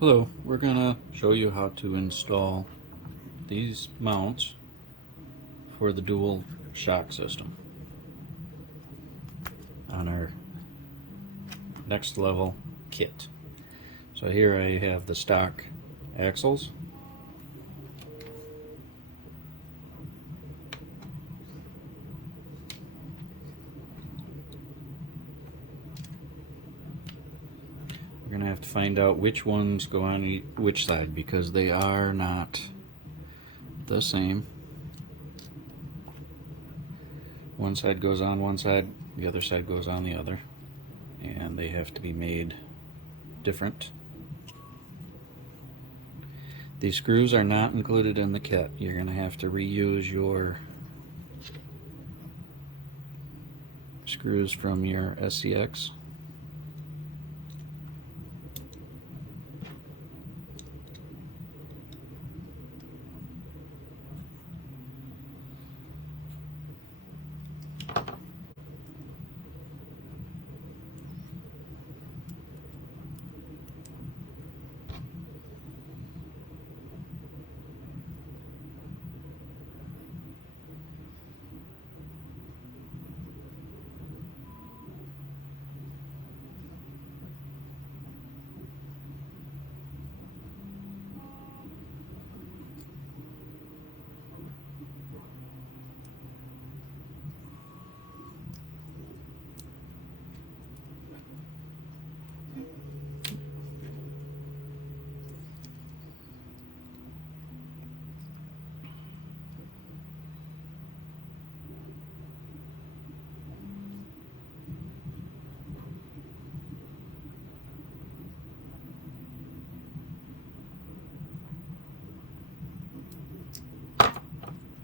Hello, we're going to show you how to install these mounts for the dual shock system on our next level kit. So here I have the stock axles. We're going to have to find out which ones go on which side because they are not the same. One side goes on one side, the other side goes on the other, and they have to be made different. These screws are not included in the kit. You're going to have to reuse your screws from your SCX.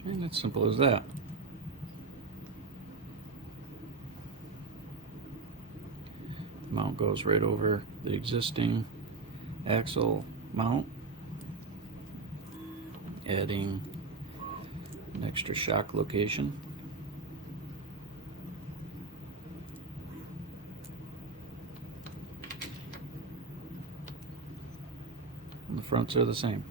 And it's simple as that. The mount goes right over the existing axle mount, adding an extra shock location. And the fronts are the same.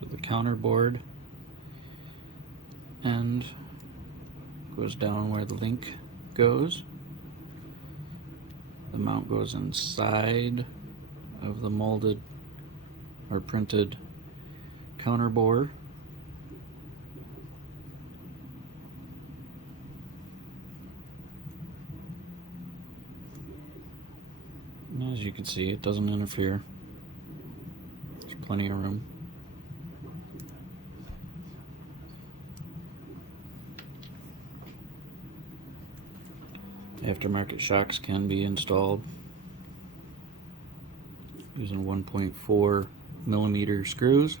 So the counter board end goes down where the link goes. The mount goes inside of the molded or printed counter board. And as you can see, it doesn't interfere. There's plenty of room. Aftermarket shocks can be installed using 1.4 millimeter screws.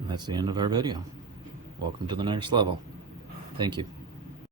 And that's the end of our video. Welcome to the next level. Thank you.